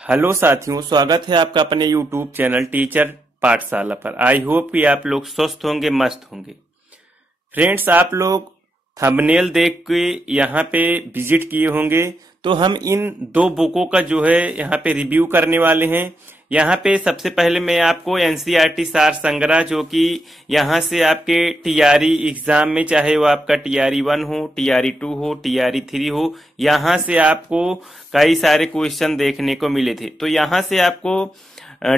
Hello साथियों, स्वागत है आपका अपने यूट्यूब चैनल टीचर पाठशाला पर। आई होप कि आप लोग स्वस्थ होंगे, मस्त होंगे। फ्रेंड्स, आप लोग थंबनेल देख के यहाँ पे विजिट किए होंगे, तो हम इन दो बुकों का जो है यहाँ पे रिव्यू करने वाले हैं। यहाँ पे सबसे पहले मैं आपको एनसीईआरटी सार संग्रह, जो कि यहाँ से आपके टीआरई एग्जाम में, चाहे वो आपका टीआरई 1 हो, टीआरई 2 हो, टीआरई 3 हो, यहाँ से आपको कई सारे क्वेश्चन देखने को मिले थे। तो यहाँ से आपको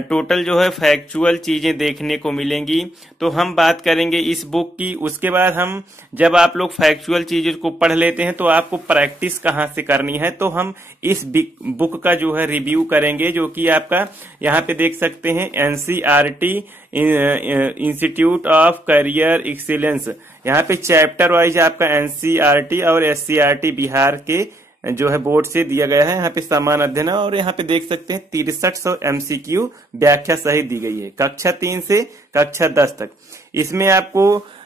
टोटल जो है फैक्चुअल चीजें देखने को मिलेंगी। तो हम बात करेंगे इस बुक की। उसके बाद हम, जब आप लोग फैक्चुअल चीजों को पढ़ लेते हैं तो आपको प्रैक्टिस कहाँ से करनी है, तो हम इस बुक का जो है रिव्यू करेंगे, जो कि आपका यहाँ पे देख सकते हैं NCERT institute of career excellence. यहाँ पे चैप्टर वाइज आपका एनसीईआरटी और एससीईआरटी बिहार के जो है बोर्ड से दिया गया है। यहाँ पे समान अध्ययन है और यहाँ पे देख सकते हैं 6300 एमसीक्यू व्याख्या सहित दी गई है, कक्षा 3 से कक्षा 10 तक। इसमें आपको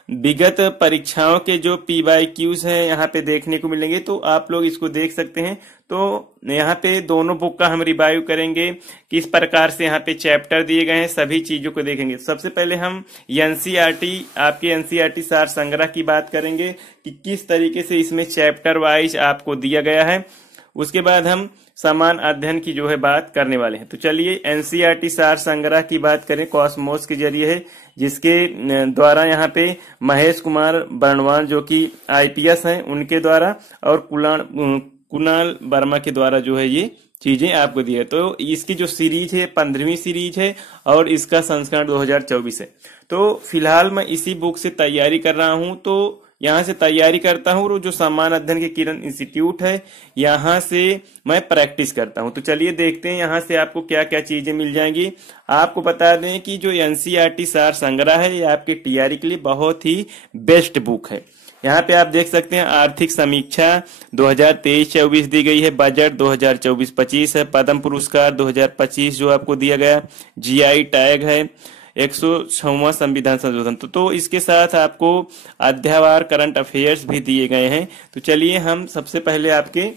विगत परीक्षाओं के जो पीवाईक्यूज हैं यहाँ पे देखने को मिलेंगे, तो आप लोग इसको देख सकते हैं। तो यहाँ पे दोनों बुक का हम रिवाइव करेंगे, किस प्रकार से यहाँ पे चैप्टर दिए गए हैं, सभी चीजों को देखेंगे। सबसे पहले हम एनसीईआरटी, आपके एनसीईआरटी सार संग्रह की बात करेंगे कि किस तरीके से इसमें चैप्टर वाइज आपको दिया गया है। उसके बाद हम समान अध्ययन की जो है बात करने वाले हैं। तो चलिए एनसीईआरटी सार संग्रह की बात करें, कॉस्मोस के जरिए है, जिसके द्वारा यहाँ पे महेश कुमार बर्णवाल जो कि आईपीएस हैं उनके द्वारा, और कुणाल वर्मा के द्वारा जो है ये चीजें आपको दी है। तो इसकी जो सीरीज है 15वीं सीरीज है और इसका संस्करण 2024 है। तो फिलहाल मैं इसी बुक से तैयारी कर रहा हूं, तो यहाँ से तैयारी करता हूँ और जो समान अध्ययन के किरण इंस्टीट्यूट है यहाँ से मैं प्रैक्टिस करता हूँ। तो चलिए देखते हैं यहाँ से आपको क्या क्या चीजें मिल जाएंगी। आपको बता दें कि जो एनसीईआरटी सार संग्रह है ये आपके टीआरई के लिए बहुत ही बेस्ट बुक है। यहाँ पे आप देख सकते हैं आर्थिक समीक्षा 2023-24 दी गई है, बजट 2024-25 है, पद्म पुरस्कार 2025 जो आपको दिया गया, जीआई टैग है, 106वां संविधान संशोधन। तो इसके साथ आपको अध्यावार करंट अफेयर्स भी दिए गए हैं। तो चलिए हम सबसे पहले आपके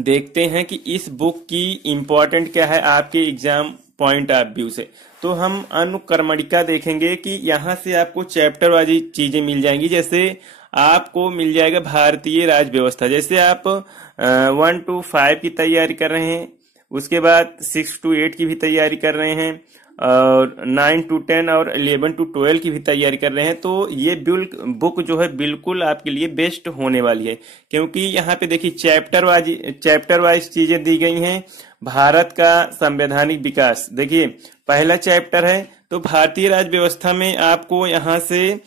देखते हैं कि इस बुक की इम्पोर्टेंट क्या है आपके एग्जाम पॉइंट ऑफ व्यू से। तो हम अनुक्रमणिका देखेंगे कि यहाँ से आपको चैप्टर वाली चीजें मिल जाएंगी। जैसे आपको मिल जाएगा भारतीय राज्य व्यवस्था, जैसे आप 1 to 5 की तैयारी कर रहे हैं, उसके बाद 6 to 8 की भी तैयारी कर रहे हैं, और 9 to 10 और 11 to 12 की भी तैयारी कर रहे हैं, तो ये बुक जो है बिल्कुल आपके लिए बेस्ट होने वाली है। क्योंकि यहाँ पे देखिए चैप्टर वाइज चीजें दी गई हैं। भारत का संवैधानिक विकास, देखिए पहला चैप्टर है। तो भारतीय राज्य व्यवस्था में आपको यहाँ से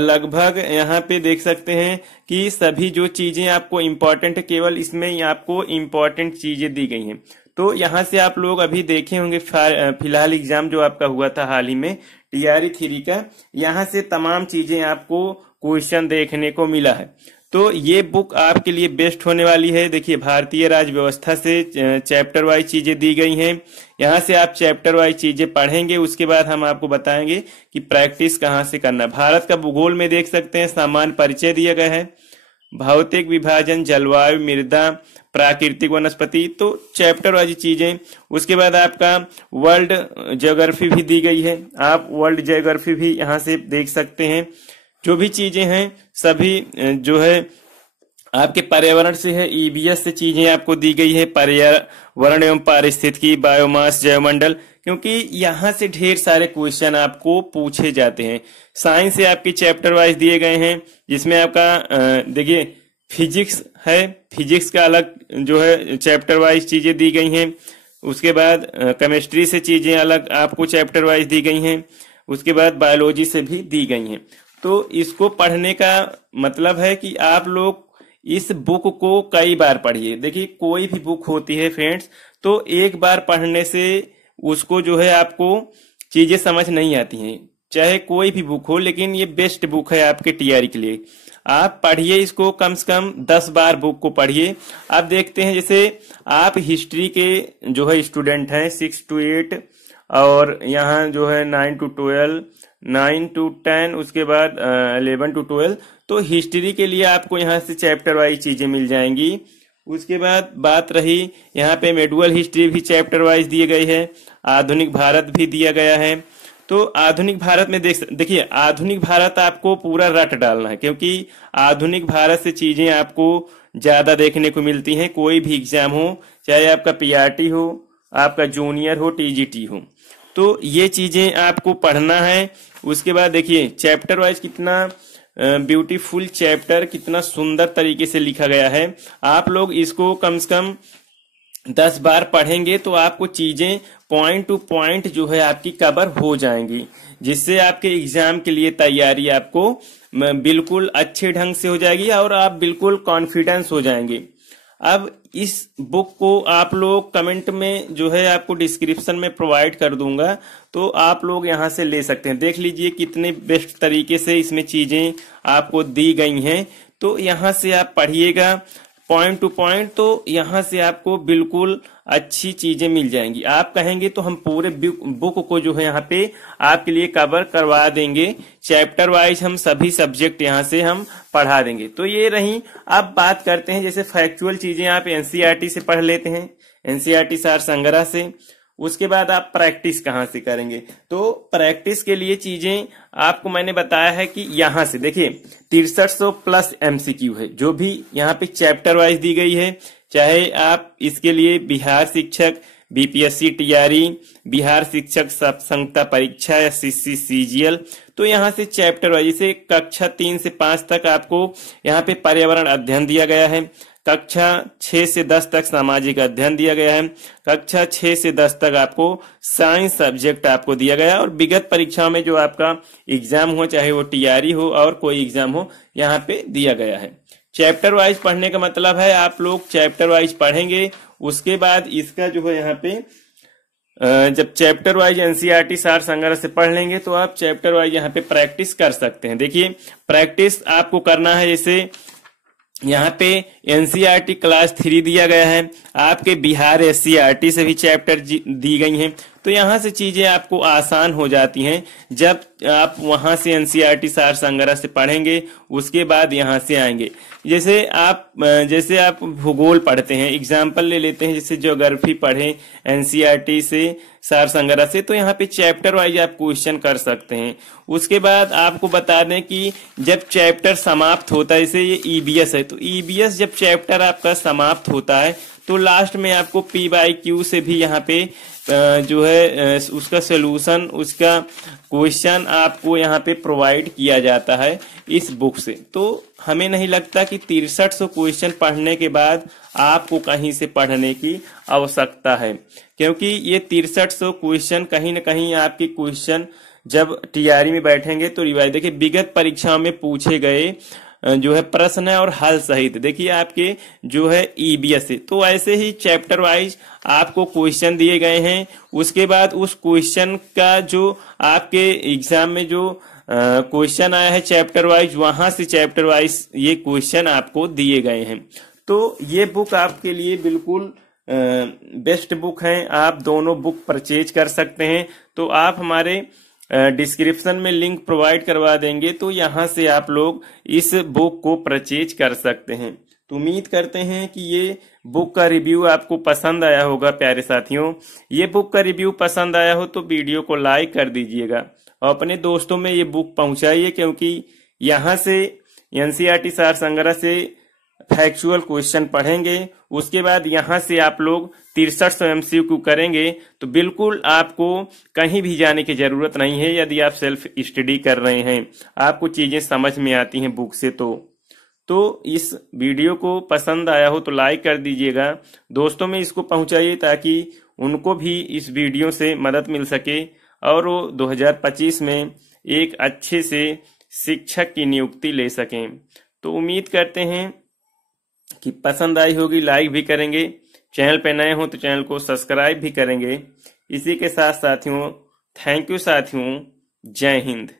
लगभग यहाँ पे देख सकते हैं कि सभी जो चीजें आपको इम्पोर्टेंट है, केवल इसमें आपको इम्पोर्टेंट चीजें दी गई हैं। तो यहाँ से आप लोग अभी देखे होंगे फिलहाल एग्जाम जो आपका हुआ था हाल ही में टीआरई 3 का, यहाँ से तमाम चीजें आपको क्वेश्चन देखने को मिला है। तो ये बुक आपके लिए बेस्ट होने वाली है। देखिए भारतीय राज्य व्यवस्था से चैप्टर वाइज चीजें दी गई हैं, यहाँ से आप चैप्टर वाइज चीजें पढ़ेंगे। उसके बाद हम आपको बताएंगे कि प्रैक्टिस कहाँ से करना। भारत का भूगोल में देख सकते हैं सामान्य परिचय दिया गया है, भौतिक विभाजन, जलवायु, मृदा, प्राकृतिक वनस्पति, तो चैप्टर वाली चीजें। उसके बाद आपका वर्ल्ड ज्योग्राफी भी दी गई है, आप वर्ल्ड ज्योग्राफी भी यहाँ से देख सकते हैं। जो भी चीजें हैं सभी जो है आपके पर्यावरण से है, ईबीएस से चीजें आपको दी गई है, पर्यावरण एवं पारिस्थितिकी, बायोमास, जैवमंडल, क्योंकि यहाँ से ढेर सारे क्वेश्चन आपको पूछे जाते हैं। साइंस से आपके चैप्टर वाइज दिए गए हैं, जिसमें आपका देखिए फिजिक्स है, फिजिक्स का अलग जो है चैप्टर वाइज चीजें दी गई हैं। उसके बाद केमिस्ट्री से चीजें अलग आपको चैप्टर वाइज दी गई हैं। उसके बाद बायोलॉजी से भी दी गई हैं। तो इसको पढ़ने का मतलब है कि आप लोग इस बुक को कई बार पढ़िए। देखिए कोई भी बुक होती है फ्रेंड्स, तो एक बार पढ़ने से उसको जो है आपको चीजें समझ नहीं आती हैं, चाहे कोई भी बुक हो, लेकिन ये बेस्ट बुक है आपके टीआरई के लिए। आप पढ़िए इसको, कम से कम 10 बार बुक को पढ़िए। आप देखते हैं जैसे आप हिस्ट्री के जो है स्टूडेंट हैं 6 to 8, और यहाँ जो है 9 to 12, 9 to 10, उसके बाद 11 to 12। तो हिस्ट्री के लिए आपको यहाँ से चैप्टर वाइज चीजें मिल जाएंगी। उसके बाद बात रही यहाँ पे मेडुअल हिस्ट्री भी चैप्टर वाइज दिए गई है, आधुनिक भारत भी दिया गया है। तो आधुनिक भारत में देखिए आधुनिक भारत आपको पूरा रट डालना है, क्योंकि आधुनिक भारत से चीजें आपको ज्यादा देखने को मिलती हैं। कोई भी एग्जाम हो, चाहे आपका पीआरटी हो, आपका जूनियर हो, टीजीटी हो, तो ये चीजें आपको पढ़ना है। उसके बाद देखिए चैप्टर वाइज कितना ब्यूटीफुल चैप्टर, कितना सुंदर तरीके से लिखा गया है। आप लोग इसको कम से कम 10 बार पढ़ेंगे तो आपको चीजें पॉइंट टू पॉइंट जो है आपकी कवर हो जाएंगी, जिससे आपके एग्जाम के लिए तैयारी आपको बिल्कुल अच्छे ढंग से हो जाएगी और आप बिल्कुल कॉन्फिडेंस हो जाएंगे। अब इस बुक को आप लोग कमेंट में जो है आपको डिस्क्रिप्शन में प्रोवाइड कर दूंगा, तो आप लोग यहां से ले सकते हैं। देख लीजिए कितने बेस्ट तरीके से इसमें चीजें आपको दी गई हैं। तो यहां से आप पढ़िएगा पॉइंट टू पॉइंट, तो यहां से आपको बिल्कुल अच्छी चीजें मिल जाएंगी। आप कहेंगे तो हम पूरे बुक को जो है यहाँ पे आपके लिए कवर करवा देंगे, चैप्टर वाइज हम सभी सब्जेक्ट यहाँ से हम पढ़ा देंगे। तो ये रही। अब बात करते हैं जैसे फैक्चुअल चीजें आप एनसीईआरटी से पढ़ लेते हैं, एनसीईआरटी सार संग्रह से। उसके बाद आप प्रैक्टिस कहाँ से करेंगे, तो प्रैक्टिस के लिए चीजें आपको मैंने बताया है कि यहां से देखिए 6300 प्लस एमसीक्यू है, जो भी यहाँ पे चैप्टर वाइज दी गई है। चाहे आप इसके लिए बिहार शिक्षक, बीपीएससी टीआरई, बिहार शिक्षक संघता परीक्षा या सीजीएल, तो यहाँ से चैप्टर वाइज जैसे कक्षा 3 से 5 तक आपको यहाँ पे पर्यावरण अध्ययन दिया गया है, कक्षा 6 से 10 तक सामाजिक अध्ययन दिया गया है, कक्षा 6 से 10 तक आपको साइंस सब्जेक्ट आपको दिया गया है। और विगत परीक्षाओं में जो आपका एग्जाम हो, चाहे वो टीआरई हो और कोई एग्जाम हो, यहाँ पे दिया गया है। चैप्टर वाइज पढ़ने का मतलब है आप लोग चैप्टर वाइज पढ़ेंगे, उसके बाद इसका जो है यहाँ पे जब चैप्टर वाइज एनसीईआरटी सार संग्रह से पढ़ लेंगे तो आप चैप्टर वाइज यहाँ पे प्रैक्टिस कर सकते हैं। देखिए प्रैक्टिस आपको करना है, जैसे यहाँ पे एनसीईआरटी क्लास 3 दिया गया है, आपके बिहार एससीईआरटी से भी चैप्टर दी गई हैं, तो यहाँ से चीजें आपको आसान हो जाती हैं जब आप वहां से एनसीईआरटी सार संग्रह से पढ़ेंगे। उसके बाद यहाँ से आएंगे, जैसे आप भूगोल पढ़ते हैं, एग्जाम्पल ले लेते हैं, जैसे ज्योग्राफी पढ़े एनसीईआरटी से सार संग्रह से, तो यहाँ पे चैप्टर वाइज आप क्वेश्चन कर सकते हैं। उसके बाद आपको बता दें कि जब चैप्टर समाप्त होता है, जैसे ये ईबीएस है, तो ईबीएस जब चैप्टर आपका समाप्त होता है तो लास्ट में आपको पीवाईक्यू से भी यहाँ पे जो है उसका सोल्यूशन, उसका क्वेश्चन आपको यहाँ पे प्रोवाइड किया जाता है इस बुक से। तो हमें नहीं लगता कि 6300 क्वेश्चन पढ़ने के बाद आपको कहीं से पढ़ने की आवश्यकता है, क्योंकि ये 6300 क्वेश्चन कहीं ना कहीं आपके क्वेश्चन जब टीआरई में बैठेंगे तो रिवाइज, देखिए विगत परीक्षाओं में पूछे गए जो है प्रश्न है और हल सहित, देखिए आपके जो है ईबीएस से, तो ऐसे ही चैप्टर वाइज आपको क्वेश्चन दिए गए हैं। उसके बाद उस क्वेश्चन का जो आपके एग्जाम में जो क्वेश्चन आया है चैप्टर वाइज, वहां से चैप्टर वाइज ये क्वेश्चन आपको दिए गए हैं। तो ये बुक आपके लिए बिल्कुल बेस्ट बुक है, आप दोनों बुक परचेज कर सकते हैं। तो आप हमारे डिस्क्रिप्शन में लिंक प्रोवाइड करवा देंगे, तो यहाँ से आप लोग इस बुक को परचेज कर सकते हैं। तो उम्मीद करते हैं कि ये बुक का रिव्यू आपको पसंद आया होगा। प्यारे साथियों, ये बुक का रिव्यू पसंद आया हो तो वीडियो को लाइक कर दीजिएगा और अपने दोस्तों में ये बुक पहुंचाइए, क्योंकि यहाँ से एनसीईआरटी सार संग्रह से फैक्चुअल क्वेश्चन पढ़ेंगे। उसके बाद यहाँ से आप लोग 6300 एमसीक्यू करेंगे, तो बिल्कुल आपको कहीं भी जाने की जरूरत नहीं है। यदि आप सेल्फ स्टडी कर रहे हैं, आपको चीजें समझ में आती हैं बुक से, तो इस वीडियो को पसंद आया हो तो लाइक कर दीजिएगा, दोस्तों में इसको पहुंचाइए ताकि उनको भी इस वीडियो से मदद मिल सके और वो 2025 में एक अच्छे से शिक्षक की नियुक्ति ले सकें। तो उम्मीद करते हैं कि पसंद आई होगी, लाइक भी करेंगे, चैनल पे नए हो तो चैनल को सब्सक्राइब भी करेंगे। इसी के साथ साथियों, थैंक यू साथियों, जय हिंद।